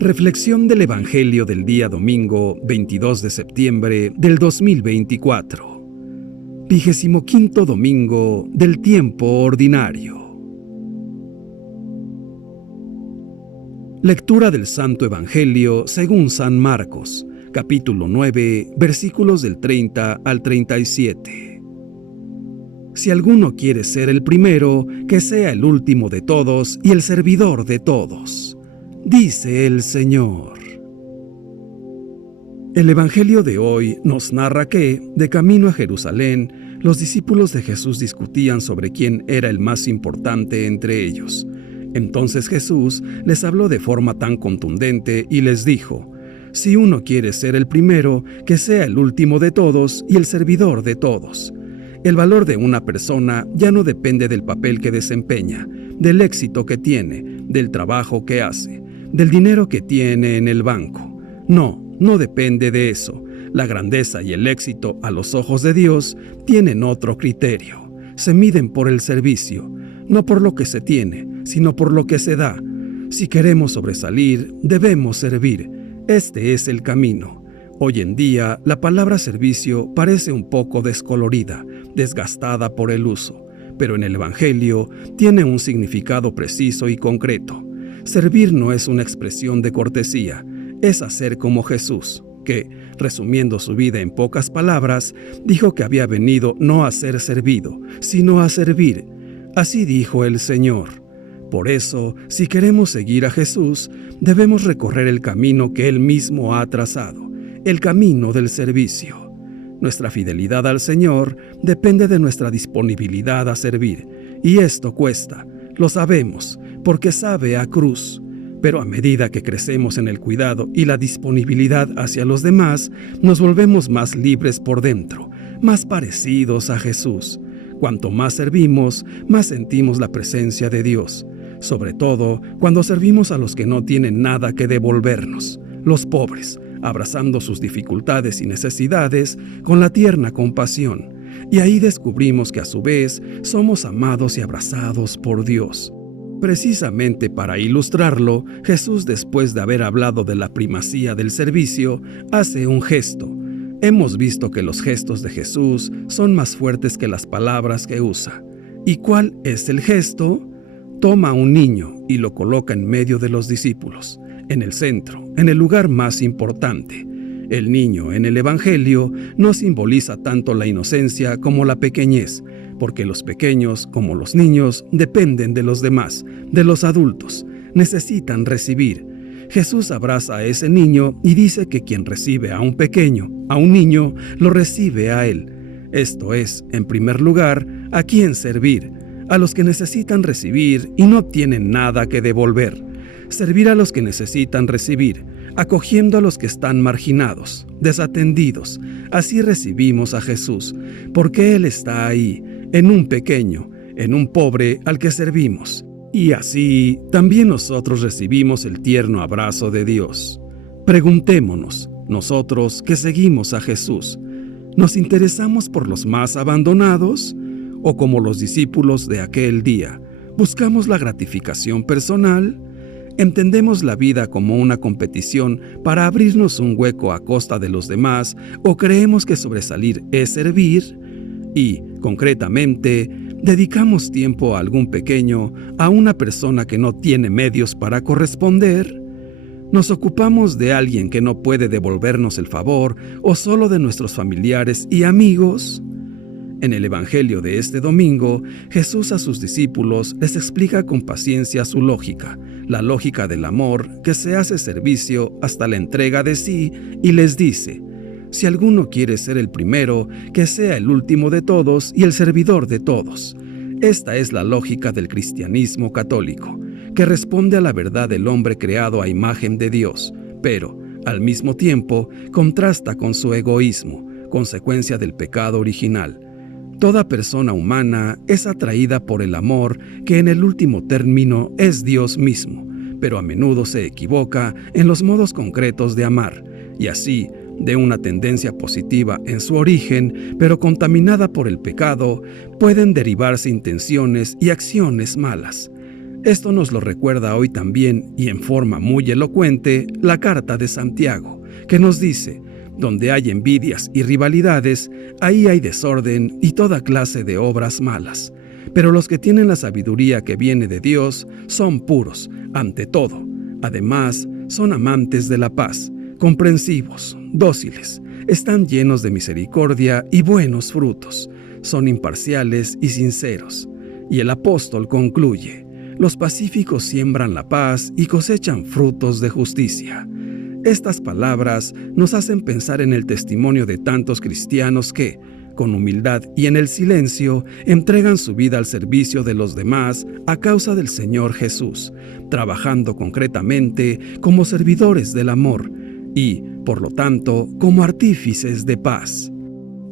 Reflexión del Evangelio del día domingo 22 de septiembre del 2024. 25º domingo del tiempo ordinario. Lectura del Santo Evangelio según San Marcos, capítulo 9, versículos del 30 al 37. Si alguno quiere ser el primero, que sea el último de todos y el servidor de todos, dice el Señor. El Evangelio de hoy nos narra que, de camino a Jerusalén, los discípulos de Jesús discutían sobre quién era el más importante entre ellos. Entonces Jesús les habló de forma tan contundente y les dijo: si uno quiere ser el primero, que sea el último de todos y el servidor de todos. El valor de una persona ya no depende del papel que desempeña, del éxito que tiene, del trabajo que hace, del dinero que tiene en el banco. No depende de eso. La grandeza y el éxito a los ojos de Dios tienen otro criterio. Se miden por el servicio, no por lo que se tiene, sino por lo que se da. Si queremos sobresalir, debemos servir. Este es el camino. Hoy en día, la palabra servicio parece un poco descolorida, desgastada por el uso, pero en el Evangelio tiene un significado preciso y concreto. Servir no es una expresión de cortesía, es hacer como Jesús, que, resumiendo su vida en pocas palabras, dijo que había venido no a ser servido, sino a servir. Así dijo el Señor. Por eso, si queremos seguir a Jesús, debemos recorrer el camino que Él mismo ha trazado, el camino del servicio. Nuestra fidelidad al Señor depende de nuestra disponibilidad a servir, y esto cuesta, lo sabemos, porque sabe a cruz. Pero a medida que crecemos en el cuidado y la disponibilidad hacia los demás, nos volvemos más libres por dentro, más parecidos a Jesús. Cuanto más servimos, más sentimos la presencia de Dios, sobre todo cuando servimos a los que no tienen nada que devolvernos, los pobres, abrazando sus dificultades y necesidades con la tierna compasión. Y ahí descubrimos que a su vez somos amados y abrazados por Dios. Precisamente para ilustrarlo, Jesús, después de haber hablado de la primacía del servicio, hace un gesto. Hemos visto que los gestos de Jesús son más fuertes que las palabras que usa. ¿Y cuál es el gesto? Toma a un niño y lo coloca en medio de los discípulos, en el centro, en el lugar más importante. El niño en el Evangelio no simboliza tanto la inocencia como la pequeñez, porque los pequeños, como los niños, dependen de los demás, de los adultos, necesitan recibir. Jesús abraza a ese niño y dice que quien recibe a un pequeño, a un niño, lo recibe a él. Esto es, en primer lugar, ¿a quién servir? A los que necesitan recibir y no tienen nada que devolver. Servir a los que necesitan recibir, acogiendo a los que están marginados, desatendidos. Así recibimos a Jesús, porque Él está ahí, en un pequeño, en un pobre al que servimos. Y así también nosotros recibimos el tierno abrazo de Dios. Preguntémonos, nosotros que seguimos a Jesús, ¿nos interesamos por los más abandonados? ¿O como los discípulos de aquel día, buscamos la gratificación personal? ¿Entendemos la vida como una competición para abrirnos un hueco a costa de los demás o creemos que sobresalir es servir? Y, concretamente, ¿dedicamos tiempo a algún pequeño, a una persona que no tiene medios para corresponder? ¿Nos ocupamos de alguien que no puede devolvernos el favor o solo de nuestros familiares y amigos? En el Evangelio de este domingo, Jesús a sus discípulos les explica con paciencia su lógica, la lógica del amor que se hace servicio hasta la entrega de sí, y les dice: si alguno quiere ser el primero, que sea el último de todos y el servidor de todos. Esta es la lógica del cristianismo católico, que responde a la verdad del hombre creado a imagen de Dios, pero, al mismo tiempo, contrasta con su egoísmo, consecuencia del pecado original. Toda persona humana es atraída por el amor, que en el último término es Dios mismo, pero a menudo se equivoca en los modos concretos de amar, y así, de una tendencia positiva en su origen, pero contaminada por el pecado, pueden derivarse intenciones y acciones malas. Esto nos lo recuerda hoy también, y en forma muy elocuente, la carta de Santiago, que nos dice: donde hay envidias y rivalidades, ahí hay desorden y toda clase de obras malas. Pero los que tienen la sabiduría que viene de Dios son puros, ante todo. Además, son amantes de la paz, comprensivos, dóciles, están llenos de misericordia y buenos frutos, son imparciales y sinceros. Y el apóstol concluye: los pacíficos siembran la paz y cosechan frutos de justicia. Estas palabras nos hacen pensar en el testimonio de tantos cristianos que, con humildad y en el silencio, entregan su vida al servicio de los demás a causa del Señor Jesús, trabajando concretamente como servidores del amor y, por lo tanto, como artífices de paz.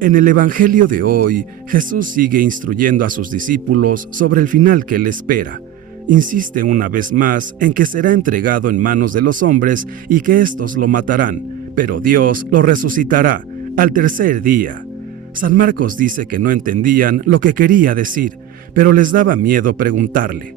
En el Evangelio de hoy, Jesús sigue instruyendo a sus discípulos sobre el final que le espera. Insiste una vez más en que será entregado en manos de los hombres y que éstos lo matarán, pero Dios lo resucitará al tercer día. San Marcos dice que no entendían lo que quería decir, pero les daba miedo preguntarle.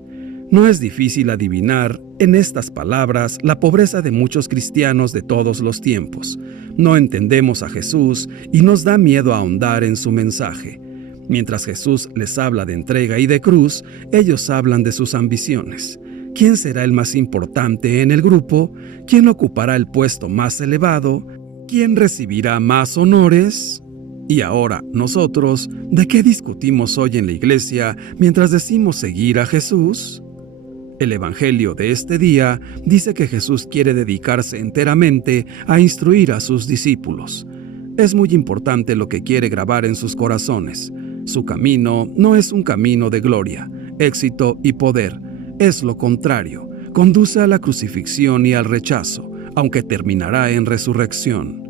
No es difícil adivinar en estas palabras la pobreza de muchos cristianos de todos los tiempos. No entendemos a Jesús y nos da miedo ahondar en su mensaje. Mientras Jesús les habla de entrega y de cruz, ellos hablan de sus ambiciones. ¿Quién será el más importante en el grupo? ¿Quién ocupará el puesto más elevado? ¿Quién recibirá más honores? Y ahora, nosotros, ¿de qué discutimos hoy en la iglesia mientras decimos seguir a Jesús? El Evangelio de este día dice que Jesús quiere dedicarse enteramente a instruir a sus discípulos. Es muy importante lo que quiere grabar en sus corazones. Su camino no es un camino de gloria, éxito y poder. Es lo contrario, conduce a la crucifixión y al rechazo, aunque terminará en resurrección.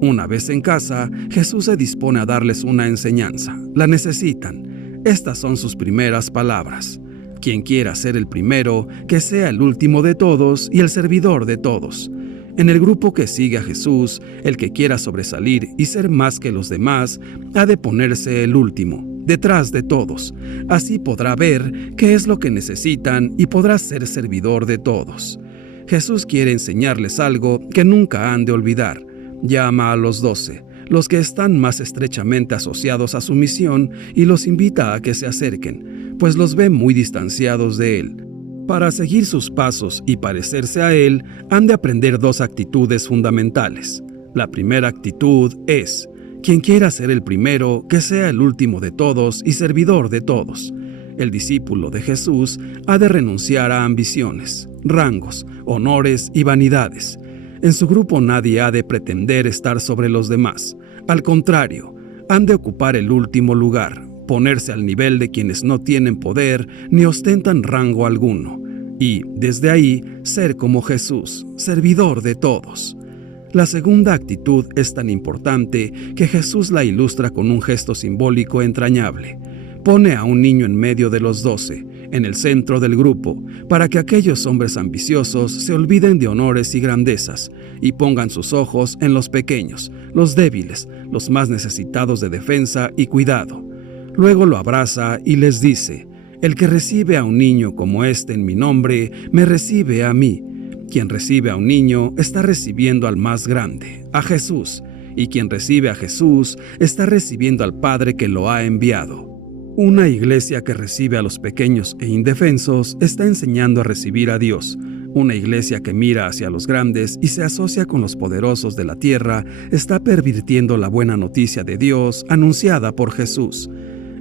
Una vez en casa, Jesús se dispone a darles una enseñanza. La necesitan. Estas son sus primeras palabras. Quien quiera ser el primero, que sea el último de todos y el servidor de todos. En el grupo que sigue a Jesús, el que quiera sobresalir y ser más que los demás, ha de ponerse el último, detrás de todos. Así podrá ver qué es lo que necesitan y podrá ser servidor de todos. Jesús quiere enseñarles algo que nunca han de olvidar. Llama a los 12, los que están más estrechamente asociados a su misión, y los invita a que se acerquen, pues los ve muy distanciados de él. Para seguir sus pasos y parecerse a él, han de aprender dos actitudes fundamentales. La primera actitud es: quien quiera ser el primero, que sea el último de todos y servidor de todos. El discípulo de Jesús ha de renunciar a ambiciones, rangos, honores y vanidades. En su grupo nadie ha de pretender estar sobre los demás. Al contrario, han de ocupar el último lugar, ponerse al nivel de quienes no tienen poder ni ostentan rango alguno, y, desde ahí, ser como Jesús, servidor de todos. La segunda actitud es tan importante que Jesús la ilustra con un gesto simbólico entrañable. Pone a un niño en medio de los 12, en el centro del grupo, para que aquellos hombres ambiciosos se olviden de honores y grandezas y pongan sus ojos en los pequeños, los débiles, los más necesitados de defensa y cuidado. Luego lo abraza y les dice: el que recibe a un niño como este en mi nombre, me recibe a mí. Quien recibe a un niño está recibiendo al más grande, a Jesús, y quien recibe a Jesús está recibiendo al Padre que lo ha enviado. Una iglesia que recibe a los pequeños e indefensos está enseñando a recibir a Dios. Una iglesia que mira hacia los grandes y se asocia con los poderosos de la tierra está pervirtiendo la buena noticia de Dios anunciada por Jesús.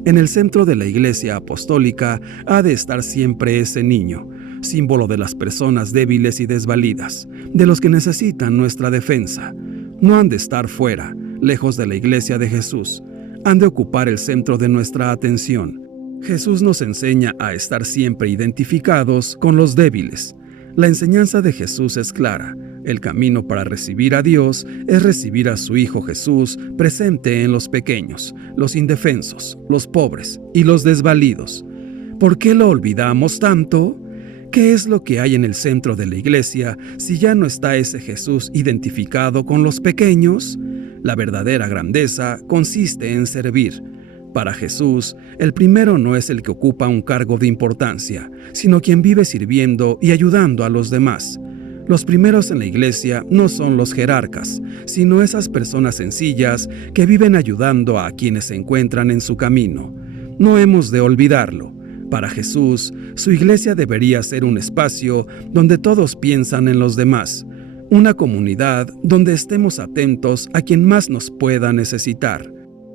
En el centro de la iglesia apostólica ha de estar siempre ese niño, símbolo de las personas débiles y desvalidas, de los que necesitan nuestra defensa. No han de estar fuera, lejos de la iglesia de Jesús. Han de ocupar el centro de nuestra atención. Jesús nos enseña a estar siempre identificados con los débiles. La enseñanza de Jesús es clara. El camino para recibir a Dios es recibir a su Hijo Jesús presente en los pequeños, los indefensos, los pobres y los desvalidos. ¿Por qué lo olvidamos tanto? ¿Qué es lo que hay en el centro de la iglesia si ya no está ese Jesús identificado con los pequeños? La verdadera grandeza consiste en servir. Para Jesús, el primero no es el que ocupa un cargo de importancia, sino quien vive sirviendo y ayudando a los demás. Los primeros en la iglesia no son los jerarcas, sino esas personas sencillas que viven ayudando a quienes se encuentran en su camino. No hemos de olvidarlo. Para Jesús, su iglesia debería ser un espacio donde todos piensan en los demás, una comunidad donde estemos atentos a quien más nos pueda necesitar.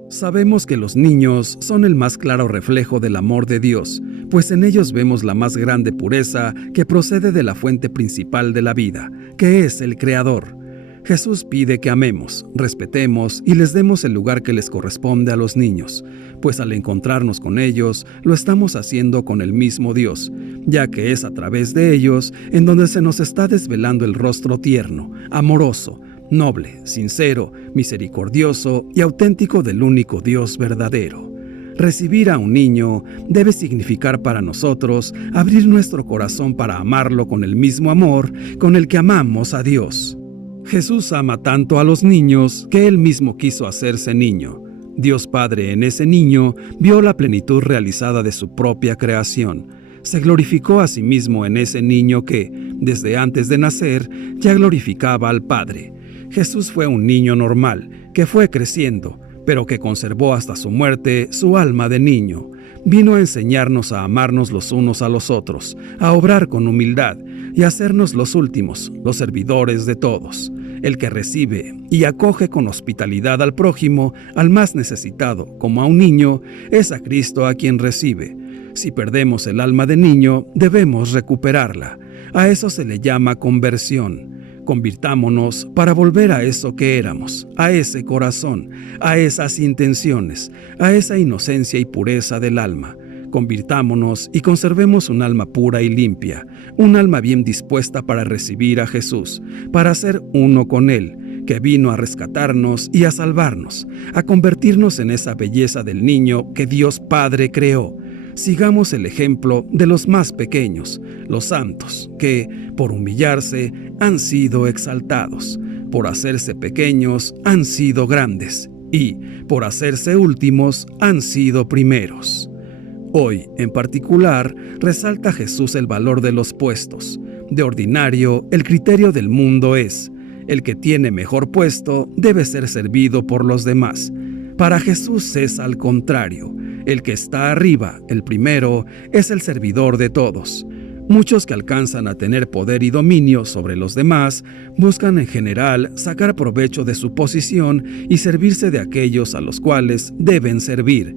Sabemos que los niños son el más claro reflejo del amor de Dios, pues en ellos vemos la más grande pureza que procede de la fuente principal de la vida, que es el Creador. Jesús pide que amemos, respetemos y les demos el lugar que les corresponde a los niños, pues al encontrarnos con ellos, lo estamos haciendo con el mismo Dios, ya que es a través de ellos en donde se nos está desvelando el rostro tierno, amoroso, noble, sincero, misericordioso y auténtico del único Dios verdadero. Recibir a un niño debe significar para nosotros abrir nuestro corazón para amarlo con el mismo amor con el que amamos a Dios. Jesús ama tanto a los niños que Él mismo quiso hacerse niño. Dios Padre en ese niño vio la plenitud realizada de su propia creación. Se glorificó a sí mismo en ese niño que, desde antes de nacer, ya glorificaba al Padre. Jesús fue un niño normal, que fue creciendo, pero que conservó hasta su muerte su alma de niño. Vino a enseñarnos a amarnos los unos a los otros, a obrar con humildad y a hacernos los últimos, los servidores de todos. El que recibe y acoge con hospitalidad al prójimo, al más necesitado, como a un niño, es a Cristo a quien recibe. Si perdemos el alma de niño, debemos recuperarla. A eso se le llama conversión. Convirtámonos para volver a eso que éramos, a ese corazón, a esas intenciones, a esa inocencia y pureza del alma. Convirtámonos y conservemos un alma pura y limpia, un alma bien dispuesta para recibir a Jesús, para ser uno con Él, que vino a rescatarnos y a salvarnos, a convertirnos en esa belleza del niño que Dios Padre creó. Sigamos el ejemplo de los más pequeños, los santos, que, por humillarse, han sido exaltados, por hacerse pequeños, han sido grandes, y, por hacerse últimos, han sido primeros. Hoy, en particular, resalta Jesús el valor de los puestos. De ordinario, el criterio del mundo es: el que tiene mejor puesto debe ser servido por los demás. Para Jesús es al contrario. El que está arriba, el primero, es el servidor de todos. Muchos que alcanzan a tener poder y dominio sobre los demás buscan en general sacar provecho de su posición y servirse de aquellos a los cuales deben servir.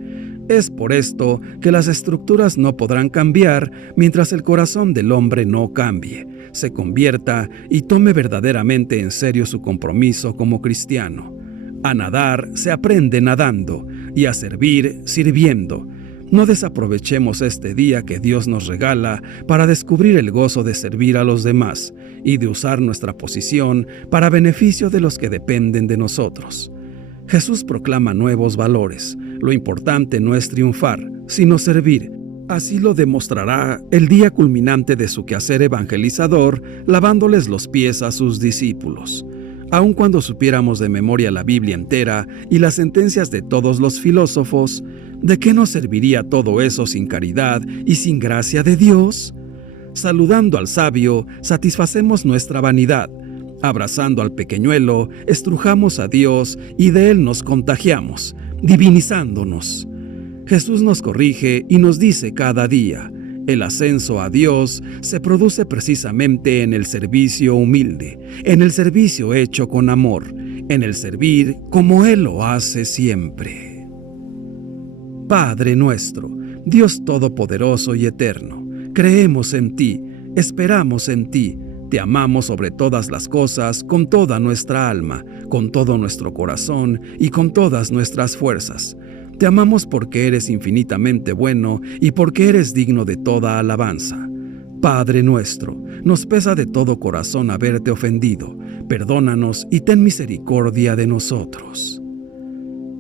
Es por esto que las estructuras no podrán cambiar mientras el corazón del hombre no cambie, se convierta y tome verdaderamente en serio su compromiso como cristiano. A nadar se aprende nadando y a servir sirviendo. No desaprovechemos este día que Dios nos regala para descubrir el gozo de servir a los demás y de usar nuestra posición para beneficio de los que dependen de nosotros. Jesús proclama nuevos valores. Lo importante no es triunfar, sino servir. Así lo demostrará el día culminante de su quehacer evangelizador, lavándoles los pies a sus discípulos. Aun cuando supiéramos de memoria la Biblia entera y las sentencias de todos los filósofos, ¿de qué nos serviría todo eso sin caridad y sin gracia de Dios? Saludando al sabio, satisfacemos nuestra vanidad. Abrazando al pequeñuelo, estrujamos a Dios y de Él nos contagiamos, divinizándonos. Jesús nos corrige y nos dice cada día: el ascenso a Dios se produce precisamente en el servicio humilde, en el servicio hecho con amor, en el servir como Él lo hace siempre. Padre nuestro, Dios todopoderoso y eterno, creemos en ti, esperamos en ti, te amamos sobre todas las cosas con toda nuestra alma, con todo nuestro corazón y con todas nuestras fuerzas. Te amamos porque eres infinitamente bueno y porque eres digno de toda alabanza. Padre nuestro, nos pesa de todo corazón haberte ofendido. Perdónanos y ten misericordia de nosotros.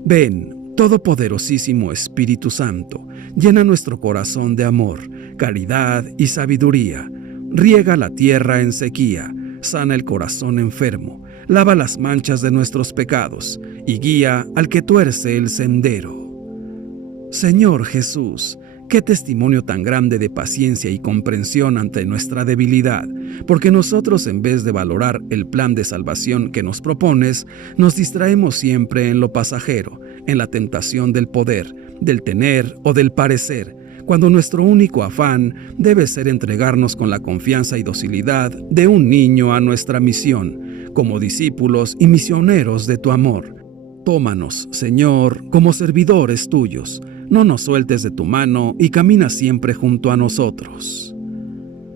Ven, Todopoderosísimo Espíritu Santo, llena nuestro corazón de amor, caridad y sabiduría. Riega la tierra en sequía, sana el corazón enfermo, lava las manchas de nuestros pecados y guía al que tuerce el sendero. Señor Jesús, qué testimonio tan grande de paciencia y comprensión ante nuestra debilidad, porque nosotros, en vez de valorar el plan de salvación que nos propones, nos distraemos siempre en lo pasajero, en la tentación del poder, del tener o del parecer, cuando nuestro único afán debe ser entregarnos con la confianza y docilidad de un niño a nuestra misión, como discípulos y misioneros de tu amor. Tómanos, Señor, como servidores tuyos. No nos sueltes de tu mano y camina siempre junto a nosotros.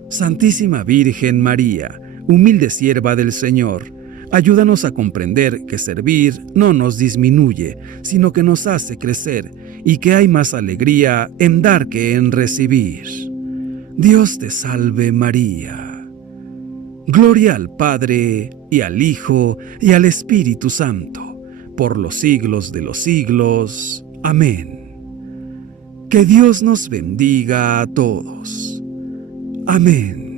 Santísima Virgen María, humilde sierva del Señor, ayúdanos a comprender que servir no nos disminuye, sino que nos hace crecer y que hay más alegría en dar que en recibir. Dios te salve María. Gloria al Padre, y al Hijo, y al Espíritu Santo, por los siglos de los siglos. Amén. Que Dios nos bendiga a todos. Amén.